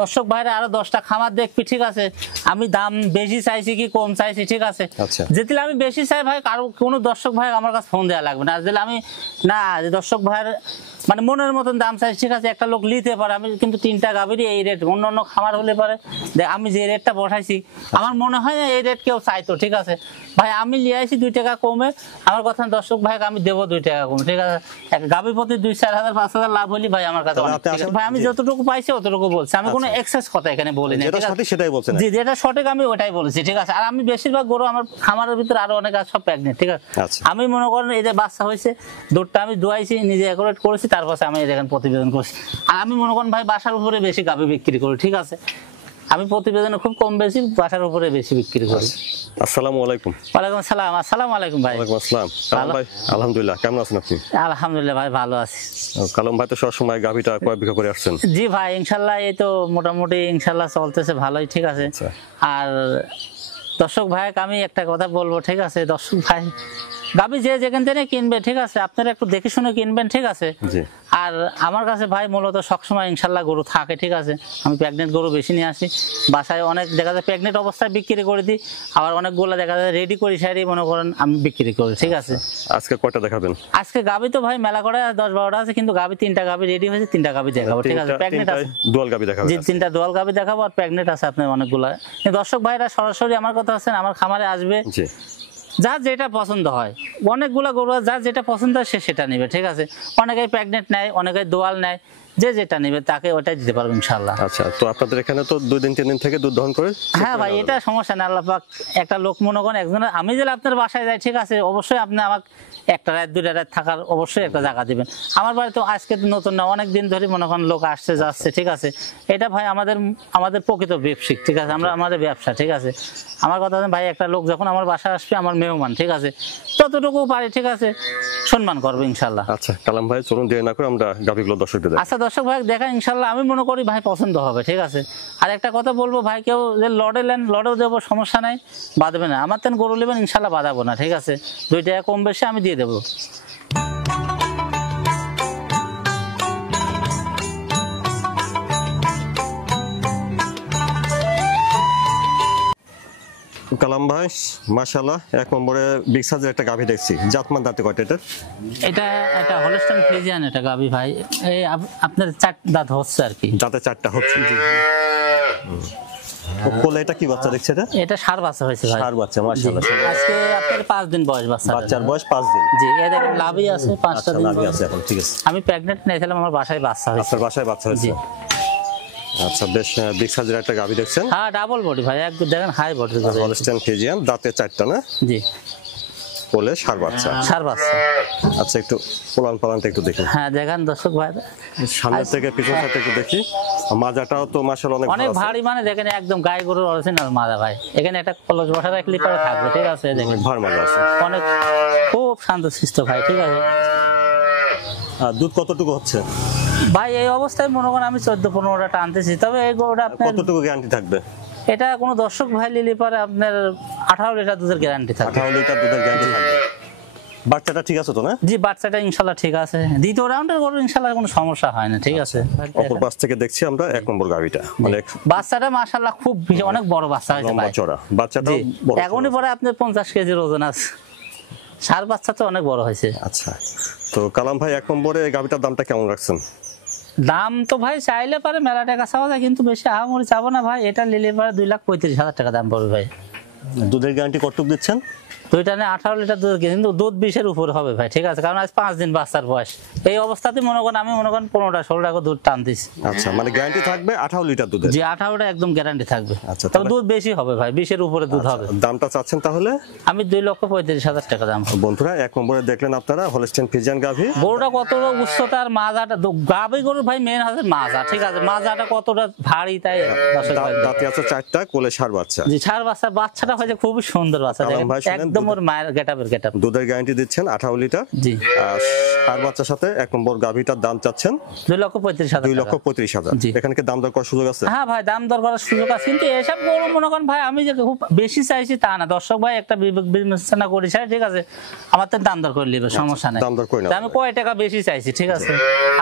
দর্শক ভাইরা আরো 10টা খামার দেখবি, ঠিক আছে? আমি দাম বেশি চাইছি কি কম চাইছি, ঠিক আছে? যেতে আমি বেশি চাই ভাই, কারো কোনো দর্শক ভাই আমার কাছে ফোন দেওয়া লাগবে না। দিলে আমি না, যে দর্শক ভাইয়ের মানে মনের মতন দাম চাইছি, ঠিক আছে? একটা লোক নিতে পারে। আমি কিন্তু 3টা গাভীরই এই রেট, অন্য অন্য খামার হলে পারে আমি যে রেটটা বসাইছি আমার মনে হয় না এই রেট কেউ চাইতো, ঠিক আছে ভাই? আমি নিয়ে আসি 2 টাকা কমে, আমার কথা দর্শক ভাই আমি দেবো 2 টাকা কমে, ঠিক আছে? এক গাভী প্রতি 2-4 হাজার 5 হাজার লাভ হলি ভাই আমার কাছে ভাই, আমি যতটুকু পাইছি অতটুকু বলছি, আমি কোনো এক্সেস কথা এখানে বলি না। জি, যেটা সঠিক আমি ওটাই বলেছি, ঠিক আছে? আর আমি বেশিরভাগ গরু আমার খামারের ভিতরে আরো অনেক আছে, সব প্রেগনেন্ট, ঠিক আছে? আমি মনে করেন এই যে বাচ্চা হয়েছে, দুধটা আমি দোয়াইছি, নিজে অ্যাকুরেট করেছি, তারপর আমি দেখেন প্রতিবেদন করছি। আর আমি মনে করেন ভাই বাসার উপরে বেশি গাভী বিক্রি করি, ঠিক আছে? আমি প্রতিবেদনে খুব কম বেশি, বাসার উপরে বেশি বিক্রি করি। আসসালামু আলাইকুম। ওয়ালাইকুম আসসালাম। আসসালামু আলাইকুম ভাই। ওয়ালাইকুম আসসালাম। কালাম ভাই, আলহামদুলিল্লাহ, কেমন আছেন আপনি? আলহামদুলিল্লাহ ভাই, ভালো আছি। কালাম ভাই তো সবসময় গাভীটা কয় বিঘা করে আসছেন? জি ভাই, ইনশাল্লাহ এই তো মোটামুটি ইনশাল্লাহ চলতেছে ভালোই, ঠিক আছে? আর দর্শক ভাই আমি একটা কথা বলবো, ঠিক আছে? দর্শক ভাই গাভী যে যেখান থেকে কিনবে, ঠিক আছে, আপনারা একটু দেখে শুনে কিনবেন, ঠিক আছে? আর আমার কাছে ভাই মূলত সবসময় ইনশাল্লাহ গরু থাকে, ঠিক আছে? আমি প্রেগনেন্ট গরু বেশি নিয়ে আসি, বাসায় অনেক দেখা যায় প্রেগনেন্ট অবস্থায় বিক্রি করে দিই, আবার অনেকগুলো দেখা যায় রেডি করি সারি মনে করেন আমি বিক্রি করি, ঠিক আছে? আজকে কয়টা দেখাবেন? আজকে গাভী তো ভাই মেলা করে 10-12টা আছে, কিন্তু গাভী 3টা গাভী রেডি হয়েছে, 3টা গাভী দেখাবো, ঠিক আছে? প্রেগনেন্ট আছে, দোয়াল গাভী দেখাবো। জি, 3টা দোয়াল গাভী দেখাবো, আর প্রেগনেন্ট আছে আপনার অনেকগুলা। দর্শক ভাইরা সরাসরি আমার কথা আছেন, আমার খামারে আসবে, যার যেটা পছন্দ হয়, অনেকগুলা গরু যার যেটা পছন্দ হয় সে সেটা নেবে, ঠিক আছে? অনেকেই প্রেগনেন্ট নেয়, অনেকে দোয়াল নেয়, যে যেটা নেবে তাকে ওটাই দিতে পারবো ইনশাআল্লাহ। আচ্ছা, তো আপনাদের এখানে তো 2 দিন 3 দিন থেকে দুধ দহন করে? হ্যাঁ ভাই, এটা সমস্যা না, আল্লাহ পাক একটা লোক মনে করেন একজন, আমি যদি আপনার বাসায় যাই, ঠিক আছে, অবশ্যই আপনি আমাকে একটা রাত 2টা রাত থাকার অবশ্যই একটা জায়গা দিবেন। আমার বাড়ি তো আজকে নতুন না, অনেক দিন ধরে মনে করেন লোক আসছে যাচ্ছে, ঠিক আছে? এটা ভাই আমাদের প্রকৃত ব্যবসায়িক, ঠিক আছে? আমরা আমাদের ব্যবসা, ঠিক আছে? আমার কথা ভাই, একটা লোক যখন আমার বাসায় আসবে আমার মেহমান, ঠিক আছে, ততটুকু পারি, ঠিক আছে, সম্মান করবো ইনশাআল্লাহ। আচ্ছা কালাম ভাই, চলুন দেরি না করে আমরা গাভীগুলো দর্শকদের দেখাই। আচ্ছা দর্শক ভাই দেখা ইনশাআল্লাহ, আমি মনে করি ভাই পছন্দ হবে, ঠিক আছে? আর একটা কথা বলবো ভাই, কেউ যে লড়ে নেন লড়েও দেবো, সমস্যা নাই, বাঁধবে না। আমার তেন গরু নেবেন ইনশাআল্লাহ বাঁধাবো না, ঠিক আছে? 2 টাকা কম বেশি আমি দিয়ে দেবো। কালাম ভাই মাশাআল্লাহ, 1 নম্বরে বিগ সাইজের একটা গাভী দেখছি, জাতমান দাঁতে কয়টা এটা? এটা হলস্টাইন ফ্রিজিয়ান এটা গাভী ভাই, এই আপনার 4 দাঁত হচ্ছে আর কি। দাঁতে 4টা হচ্ছে। জি। কোলে এটা কি বাচ্চা দেখছে? এটা ষাঁড় বাচ্চা হয়েছে ভাই। ষাঁড় বাচ্চা মাশাআল্লাহ। আজকে আপনার 5 দিন বয়স বাচ্চা। বাচ্চার বয়স 5 দিন। জি, এর দেখেন লাভই আছে, 5টা দিন লাভই আছে এখন, ঠিক আছে? আমি প্রেগন্যান্ট নিয়েছিলাম, আমার বাসায় বাচ্চা হয়েছে। আপনার বাসায় বাচ্চা হয়েছে? আচ্ছা, বেশ বিগ সাইজের একটা গাভী দেখছেন? হ্যাঁ, ডাবল বডি ভাই, একদম দেখেন হাই বডি। হলস্টাইন ফ্রিজিয়ান, দাঁতে 4টা না? জি। কোলে ষাঁড় বাচ্চা। ষাঁড় বাচ্চা। আচ্ছা, একটু পালানটা একটু দেখুন। হ্যাঁ দেখেন দর্শক ভাই, সামনে থেকে পিছন সাইডটা একটু দেখি। মাজাটাও তো মাশাআল্লাহ অনেক ভারী, মানে দেখেন একদম গাই গরুর অরিজিনাল মাজা ভাই। এখানে একটা কলস বসা রাখলে পরে থাকবে, ঠিক আছে? দেখেন ভার মাজা আছে, অনেক খুব শান্তশিষ্ট ভাই, ঠিক আছে? আর দুধ কতটুকু হচ্ছে ভাই? এই অবস্থায় মনে করেন আমি 14-15টা টানতেছি, তবে এই গরুটা আপনার কতটুকু গ্যারান্টি থাকবে? এটা কোনো দর্শক ভাই নিলে পরে আপনার 18 লিটার দুধের গ্যারান্টি থাকবে। 18 লিটার দুধের গ্যারান্টি থাকবে। বাচ্চাটা ঠিক আছে তো না? জি, বাচ্চাটা ইনশাআল্লাহ ঠিক আছে। দ্বিতীয় রাউন্ডের গরু ইনশাআল্লাহ কোনো সমস্যা হয় না, ঠিক আছে? অপর পাশ থেকে দেখছি আমরা 1 নম্বর গাভীটা, মানে বাচ্চাটা মাশাআল্লাহ খুব অনেক বড় বাচ্চা হয়েছে ভাই, চড়া বাচ্চাটা বড়। এখনই পরে আপনার 50 কেজির ওজন আছে, ষাঁড় বাচ্চা তো অনেক বড় হয়েছে। আচ্ছা, তো কালাম ভাই 1 নম্বরে গাভীটার দামটা কেমন রাখছেন? দাম তো ভাই চাইলে পারে মেলা টাকা চাওয়া যায়, কিন্তু বেশি আহামরি চাবো না ভাই। এটা নিলে পারে 2,35,000 টাকা দাম পড়বে ভাই। দুধের গ্যারান্টি কতটুকু দিচ্ছেন? 2টা নিয়ে 18 লিটার দুধ, কিন্তু দুধ 20-এর উপর হবে ভাই, ঠিক আছে? কারণ আজ 5 দিন বাচ্চার বয়স, এই অবস্থাতে মনে করেন আমি 15-16 টাকা দুধ টানতেছি। আচ্ছা, মানে গ্যারান্টি থাকবে 18 লিটার দুধের? জি, 18টা একদম গ্যারান্টি থাকবে। আচ্ছা, তবে দুধ বেশি হবে ভাই, 20-এর উপরে দুধ হবে। দামটা চাচ্ছেন তাহলে? আমি 2,35,000 টাকা দাম। বন্ধুরা 1 নম্বরে দেখলেন আপনারা হলস্টাইন ফ্রিজিয়ান গাভী। গরুটা কতটা উচ্চতার, মাজাটা গাভী গরুর ভাই মেন হচ্ছে মাজা, ঠিক আছে? মাজাটা কতটা ভারী, তাই দাঁতে আছে 4টা, কোলে ষাঁড় বাচ্চা। জি, ষাঁড় বাচ্চাটা হয়েছে খুবই সুন্দর বাচ্চা, একদম ওর মায়ের গেটআপের গেটআপ। দুধের গ্যারান্টি দিচ্ছেন 18 লিটার। জি। আর ষাঁড় বাচ্চার সাথে 1 নম্বর গাভীটার দাম চাচ্ছেন 2,35,000। 2,35,000। এখানে কি দাম দর করার সুযোগ আছে? হ্যাঁ ভাই, দাম দর করার সুযোগ আছে, কিন্তু এসব গরু মনে করেন ভাই আমি যে খুব বেশি চাইছি তা না। দর্শক ভাই একটা বিবেচনা করি, ঠিক আছে? আমার তো দাম দর করে নেবে, সমস্যা নাই। দাম দর করে আমি কয় টাকা বেশি চাইছি, ঠিক আছে?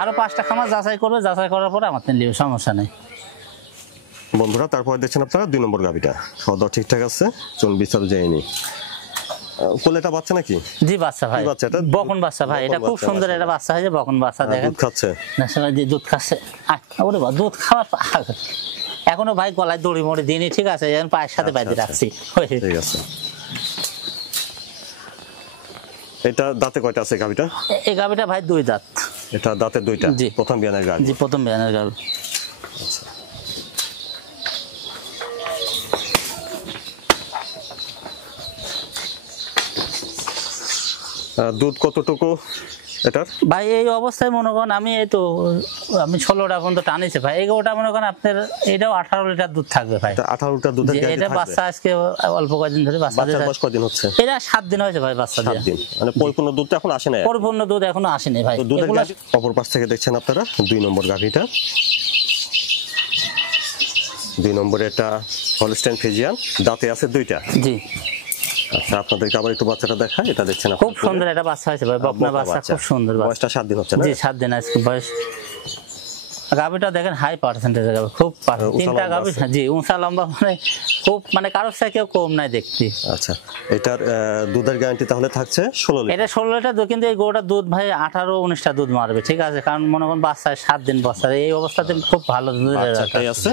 আরো 5টা খামার যাচাই করবে, যাচাই করার পরে আমার তো নেবে, সমস্যা নাই। বন্ধুরা তারপর দেখছেন আপনারা 2 নম্বর গাভিটা, খাওয়া দাওয়া ঠিকঠাক আছে, চলুন বিস্তারিত যায়নি। কোলেটা বাচ্চা নাকি? জি বাচ্চা ভাই, বাচ্চাটা বকন বাচ্চা ভাই, এটা খুব সুন্দর একটা বাচ্চা হয়েছে, বকন বাচ্চা দেখেন দুধ খাচ্ছে, দুধ খাচ্ছে। ওরে বাবা, দুধ খাওয়ার এখনো ভাই গলায় দড়ি মড়ি দিইনি, ঠিক আছে, পায়ের সাথে বাইরে রাখছি। ঠিক আছে। এটা দাঁতে কয়টা আছে গাভিটা? এই গাভিটা ভাই 2 দাঁত। এটা দাঁতে 2টা, প্রথম বিয়ানের গাভি। জি প্রথম বিয়ানের গাভি। আচ্ছা, দুধ কতটুকু এটার? ভাই এই অবস্থায় মনে করেন আমি এই তো আমি 16টা পর্যন্ত টানিছে ভাই, এই ওটা মনে করেন আপনার এটাও 18 লিটার দুধ থাকবে ভাই। 18 লিটার দুধের গ্যারান্টি এটা থাকবে? বাচ্চা আজকে অল্প কয়েকদিন ধরে বাচ্চা বাচ্চার বয়স কয়দিন হচ্ছে? এটা 7 দিন হয়েছে ভাই বাচ্চা দিয়ে। 7 দিন, মানে পরিপূর্ণ দুধ তো এখন আসে না? পরিপূর্ণ দুধ এখনো আসেনি ভাই। দুধের অপর পাশ থেকে দেখছেন আপনারা 2 নম্বর গাভিটা। 2 নম্বরে এটা হলস্টাইন ফ্রিজিয়ান, দাঁতে আছে 2টা। জি। আচ্ছা, আপনাদেরকে আবার একটু বাচ্চাটা দেখাই। এটা দেখছেন খুব সুন্দর একটা বাচ্চা হয়েছে ভাই, বকনা বাচ্চা, খুব সুন্দর বাচ্চা। বয়সটা 7 দিন হচ্ছে না? জি 7 দিন আজকে বয়স। গাভিটা দেখেন হাই পার্সেন্টেজ গাভি, খুব 3টা গাভি। জি উঁচা লম্বা, মানে খুব মানে কারোর থেকে কম নাই দেখতে। আচ্ছা, এটার দুধের গ্যারান্টি তাহলে থাকছে 16 লিটার? এটা 16 লিটার দুধ, কিন্তু এই গরুটা দুধ ভাই 18-19টা দুধ মারবে, ঠিক আছে, কারণ মনে করেন বাচ্চায় 7 দিন বাচ্চা, এই অবস্থাতে খুব ভালো দুধ আছে।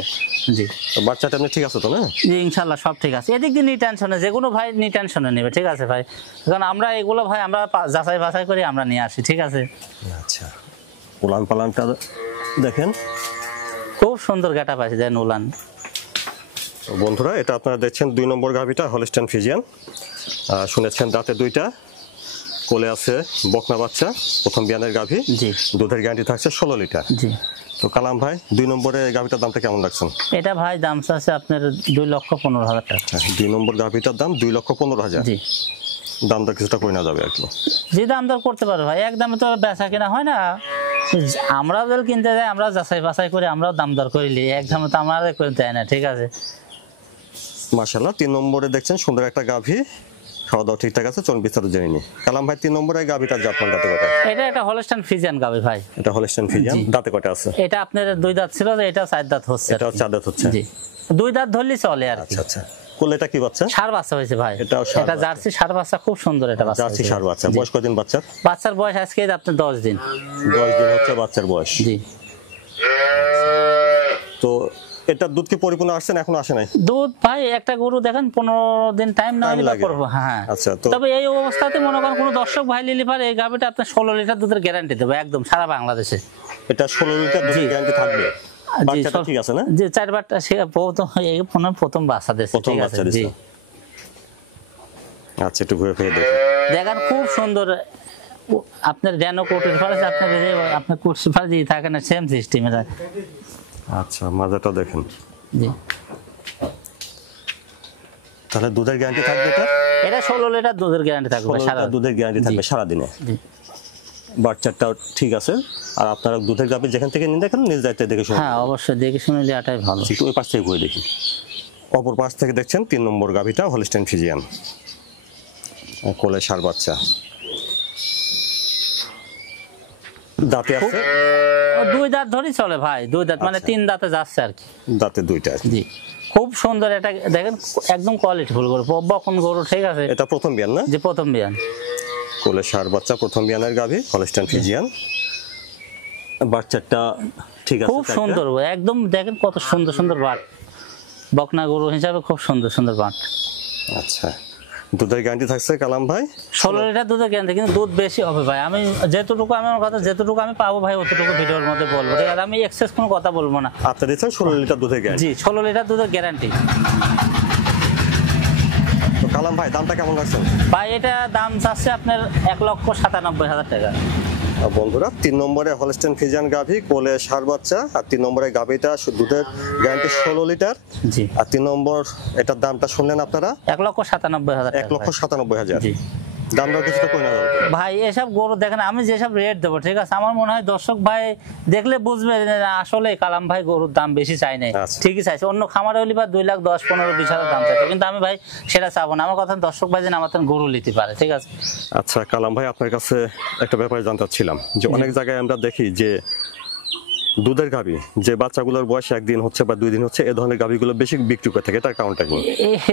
জি, বাচ্চাটা আপনি ঠিক আছে তো না? জি ইনশাআল্লাহ সব ঠিক আছে। এদিক দিয়ে নি টেনশনে, যে কোনো ভাই নি টেনশনে নেবে, ঠিক আছে ভাই, কারণ আমরা এগুলো ভাই আমরা যাচাই বাছাই করে আমরা নিয়ে আসি, ঠিক আছে। আচ্ছা, উলান পালানটা দেখেন, খুব সুন্দর গেটা পাইছে দেন উলান। বন্ধুরা এটা আপনারা দেখছেন 2 নম্বর গাভিটা হলস্টাইন ফ্রিজিয়ান। শুনেছেন দাঁতে 2টা, কোলে আছে বকনা বাচ্চা, প্রথম বিয়ানের গাভি। জি। দুধের গ্যারান্টি থাকছে 16 লিটার। জি। তো কালাম ভাই 2 নম্বরে গাভিটার দামটা কেমন রাখছেন? এটা ভাই দাম আছে আপনার 2,15,000 টাকা। 2 নম্বর গাভিটার দাম 2,15,000। জি। দাম দর কিছুটা করে না যাবে আর কি? যে দাম দর করতে পারো ভাই, একদমে তো বেচা কেনা হয় না, আমরা যদি কিনতে যাই আমরা যাচাই বাছাই করে আমরাও দাম দর করিলি, একদমে তো আমাদের করে দেয় না, ঠিক আছে। মাশাআল্লাহ, 3 নম্বরে দেখছেন সুন্দর একটা গাভি, খাওয়া দাওয়া ঠিকঠাক আছে, চলুন বিস্তারিত জেনে নিই। কালাম ভাই 3 নম্বরে গাভিটার জাতমান দাঁতে কয়টা? এটা একটা হলস্টাইন ফ্রিজিয়ান গাভি ভাই। এটা হলস্টাইন ফ্রিজিয়ান, দাঁতে কয়টা আছে? এটা আপনার 2 দাঁত ছিল, এটা 4 দাঁত হচ্ছে। এটাও 4 দাঁত হচ্ছে? জি, 2 দাঁত ধরলি চলে আর কি। আচ্ছা আচ্ছা, কোলেটা কি বাচ্চা? ষাঁড় বাচ্চা হয়েছে ভাই, এটা জার্সি ষাঁড় বাচ্চা, খুব সুন্দর এটা বাচ্চা। জার্সি ষাঁড় বাচ্চা, বয়স কতদিন বাচ্চার? বাচ্চার বয়স আজকে আপনার 10 দিন। 10 দিন হচ্ছে বাচ্চার বয়স। জি। তো এটার দুধ কি পরিপূর্ণ আসছে না এখনো আসে নাই? দুধ ভাই একটা গরু দেখেন 15 দিন টাইম না হলে করবো। হ্যাঁ আচ্ছা, তো তবে এই অবস্থাতে মনে করেন কোনো দর্শক ভাই নিলে পারে এই গাভিটা আপনার 16 লিটার দুধের গ্যারান্টি দেবে একদম সারা বাংলাদেশে। এটা 16 লিটার দুধের গ্যারান্টি থাকবে? বাচ্চাটা ঠিক আছে না? জি, 4বারটা সে প্রথম বাচ্চা দিয়েছে, ঠিক আছে। জি। আচ্ছা, একটু ঘুরে ফিরে দেখি, দেখেন খুব সুন্দর আপনার ড্যানো কোটের ফলে আপনার আপনার কুর্সি ফলে দিয়ে থাকে না, সেম সিস্টেমে। আচ্ছা, মাজাটা দেখেন। জি। তাহলে দুধের গ্যারান্টি থাকবে এটা? এটা 16 লিটার দুধের গ্যারান্টি থাকবে সারা দুধের গ্যারান্টি থাকবে সারা দিনে। জি। বাচ্চাটাও ঠিক আছে, আর আপনারা দুধের গাভী যেখান থেকে নিন দেখেন নিজ দায়িত্বে দেখে শুনুন। হ্যাঁ অবশ্যই দেখে শুনে নেওয়াটাই ভালো। একটু ওই পাশ থেকে ঘুরে দেখি। অপর পাশ থেকে দেখছেন 3 নম্বর গাভীটা হলস্টাইন ফ্রিজিয়ান, কোলে ষাঁড় বাচ্চা, দাঁতে আছে 2 দাঁত ধরেই চলে ভাই, 2 দাঁত মানে 3 দাঁতে যাচ্ছে আর কি। দাঁতে 2টা। জি, খুব সুন্দর এটা দেখেন, একদম কোয়ালিটি ফুল গরু, বকন গরু, ঠিক আছে। এটা প্রথম বিয়ান না? যে প্রথম বিয়ান, কোলে ষাঁড় বাচ্চা, প্রথম বিয়ানের গাভী হলস্টাইন ফ্রিজিয়ান। বাচ্চাটা ঠিক আছে, খুব সুন্দর একদম, দেখেন কত সুন্দর সুন্দর বাট, বকনা গরু হিসাবে খুব সুন্দর সুন্দর বাট। আচ্ছা, দুধের গ্যারান্টি থাকছে কালাম ভাই 16 লিটার দুধের গ্যারান্টি, কিন্তু দুধ বেশি হবে ভাই। আমি যেটুকু আমার কথা যেটুকু আমি পাবো ভাই অতটুকু ভিডিওর মধ্যে বলবো, ঠিক আছে, আমি এক্সেস কোনো কথা বলবো না। আপনি দিচ্ছেন 16 লিটার দুধের গ্যারান্টি? জি, 16 লিটার দুধের গ্যারান্টি। তো কালাম ভাই দামটা কেমন রাখছেন ভাই? এটা দাম চাচ্ছে আপনার 1,97,000 টাকা। বন্ধুরা 3 নম্বরে হলস্টাইন ফ্রিজিয়ান গাভী, কোলে ষাঁড় বাচ্চা, আর 3 নম্বরে গাভীটা দুধের গ্যারান্টি 16 লিটার। জি। আর 3 নম্বর এটার দামটা শুনলেন আপনারা 1,97,000 টাকা। 1,97,000। জি। দামটা কিছুটা কই না ভাই এসব গরু দেখেন আমি যেসব রেট দেবো, ঠিক আছে, আমার মনে হয় দর্শক ভাই দেখলে বুঝবে আসলে কালাম ভাই গরুর দাম বেশি চাই নাই, ঠিকই চাইছে। অন্য খামারে হলে বা 2,10,000, 15,000, 20,000 দাম চাইতো, কিন্তু আমি ভাই সেটা চাবো না। আমার কথা দর্শক ভাই যেন আমার গরু নিতে পারে, ঠিক আছে। আচ্ছা কালাম ভাই, আপনার কাছে একটা ব্যাপারে জানতে চাচ্ছিলাম যে অনেক জায়গায় আমরা দেখি যে দুধের গাভী যে বাচ্চাগুলোর বয়স 1 দিন হচ্ছে বা 2 দিন হচ্ছে, এই ধরনের গাভীগুলো বেশি বিক্রি করে থাকে, তার কারণটা কি?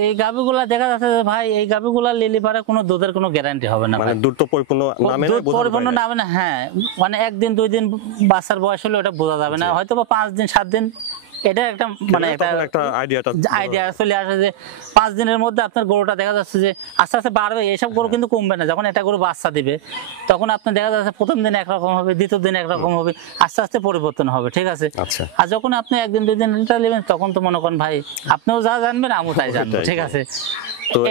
এই গাভিগুলা দেখা যাচ্ছে যে ভাই এই গাভিগুলা লিলি পারে কোনো দুধের কোনো গ্যারান্টি হবে না, মানে দুধ তো পরিপূর্ণ নামে না, দুধ পরিপূর্ণ নামে না। হ্যাঁ, মানে 1 দিন 2 দিন বাচ্চার বয়স হলে ওটা বোঝা যাবে না, হয়তো বা 5 দিন 7 দিন। এটা একটা মানে একটা আইডিয়া চলে আসে যে 5 দিনের মধ্যে আপনার গরুটা দেখা যাচ্ছে যে আস্তে আস্তে বাড়বে। এইসব গরু কিন্তু কমবে না। যখন একটা গরু বাচ্চা দিবে তখন আপনার দেখা যাচ্ছে প্রথম দিন একরকম হবে, দ্বিতীয় দিন একরকম হবে, আস্তে আস্তে পরিবর্তন হবে, ঠিক আছে। আর যখন আপনি 1 দিন 2 দিন নেবেন তখন তো মনে করেন ভাই আপনিও যা জানবেন আমিও তাই জানবো, ঠিক আছে।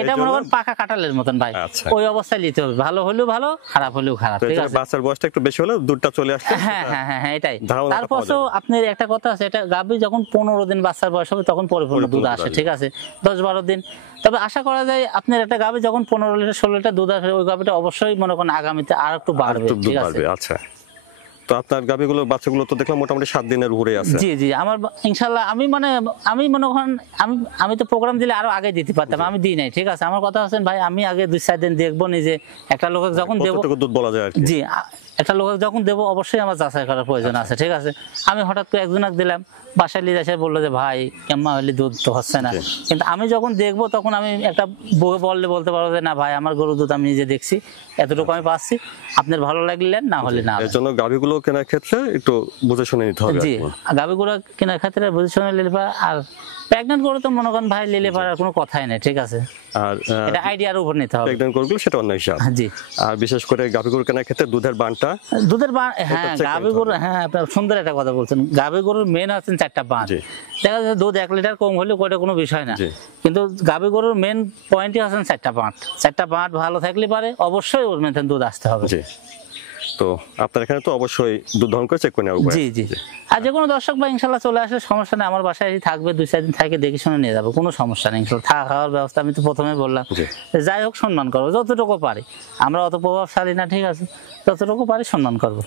এটা মনে করেন পাকা কাঁঠালের মতন ভাই, ওই অবস্থায় নিতে হবে, ভালো হলেও ভালো, খারাপ হলেও খারাপ, ঠিক আছে। বাচ্চার বয়সটা একটু বেশি হলে দুধটা চলে আসছে। হ্যাঁ হ্যাঁ হ্যাঁ হ্যাঁ, এটাই। তারপরেও আপনার একটা কথা আছে, এটা গাভী যখন 15 দিন বাচ্চার বয়স হবে তখন পরিপূর্ণ দুধ আসে, ঠিক আছে, 10-12 দিন। তবে আশা করা যায় আপনার একটা গাভী যখন 15 লিটার 16 লিটার দুধ আসে, ওই গাভীটা অবশ্যই মনে করেন আগামীতে আর একটু বাড়বে, ঠিক আছে। আচ্ছা, তো আপনার গাভীগুলোর বাচ্চাগুলো তো দেখলাম মোটামুটি 7 দিনের উপরে আছে। জি জি, আমার ইনশাআল্লাহ আমি মনে করেন আমি তো প্রোগ্রাম দিলে আরো আগে দিতে পারতাম, আমি দিই নাই, ঠিক আছে। আমার কথা হচ্ছে ভাই আমি আগে 2-4 দিন দেখবো নিজে, একটা লোক যখন দেবো দুধ বলা যায় আর কি। জি, একটা লোক যখন দেবো অবশ্যই আমার যাচাই করার প্রয়োজন আছে, ঠিক আছে। আমি হঠাৎ করে একজনক দিলাম, বাসায় নিয়ে এসে বললো যে ভাই কেমন হলে দুধ তো হচ্ছে না, কিন্তু আমি যখন দেখবো তখন আমি একটা বলতে পারবো যে না ভাই আমার গরুর দুধ আমি নিজে দেখছি, এতটুকু আমি পাচ্ছি, আপনার ভালো লাগলেন, না হলে না। এর জন্য গাভীগুলো কেনার ক্ষেত্রে একটু বুঝে শুনে নিতে হবে। জি, গাভীগুলো কেনার ক্ষেত্রে বুঝে শুনে নিলে পারে। আর প্রেগন্যান্ট গরু তো মনে করেন ভাই নিলে পারার কোনো কথাই নেই, ঠিক আছে। আর এটা আইডিয়ার উপর নিতে হবে। প্রেগন্যান্ট গরুগুলো সেটা অন্য হিসাব। জি, আর বিশেষ করে গাভী গরু কেনার ক্ষেত্রে দুধের বান, হ্যাঁ গাভী গরু, হ্যাঁ আপনার সুন্দর একটা কথা বলছেন, গাভী গরুর মেন হচ্ছেন 4টা বান। দেখা যাচ্ছে দুধ 1 লিটার কম হলে ওটা কোনো বিষয় না, কিন্তু গাভী গরুর মেন পয়েন্টই হচ্ছেন 4টা বাঁট। 4টা বাঁট ভালো থাকলে পারে অবশ্যই ওর মধ্যে দুধ আসতে হবে। তো আপনার এখানে তো অবশ্যই দুধ দহন করে চেক করে নেওয়া। জি জি, আর যে কোনো দর্শক বা ইনশাল্লাহ চলে আসে, সমস্যা নেই, আমার বাসায় থাকবে, 2-4 দিন থেকে দেখে শুনে নিয়ে যাবো, কোনো সমস্যা নেই। থাকা খাওয়ার ব্যবস্থা আমি তো প্রথমে বললাম, যাই হোক সম্মান করবো যতটুকু পারি, আমরা অত প্রভাবশালী না, ঠিক আছে, যতটুকু পারি সম্মান করবো।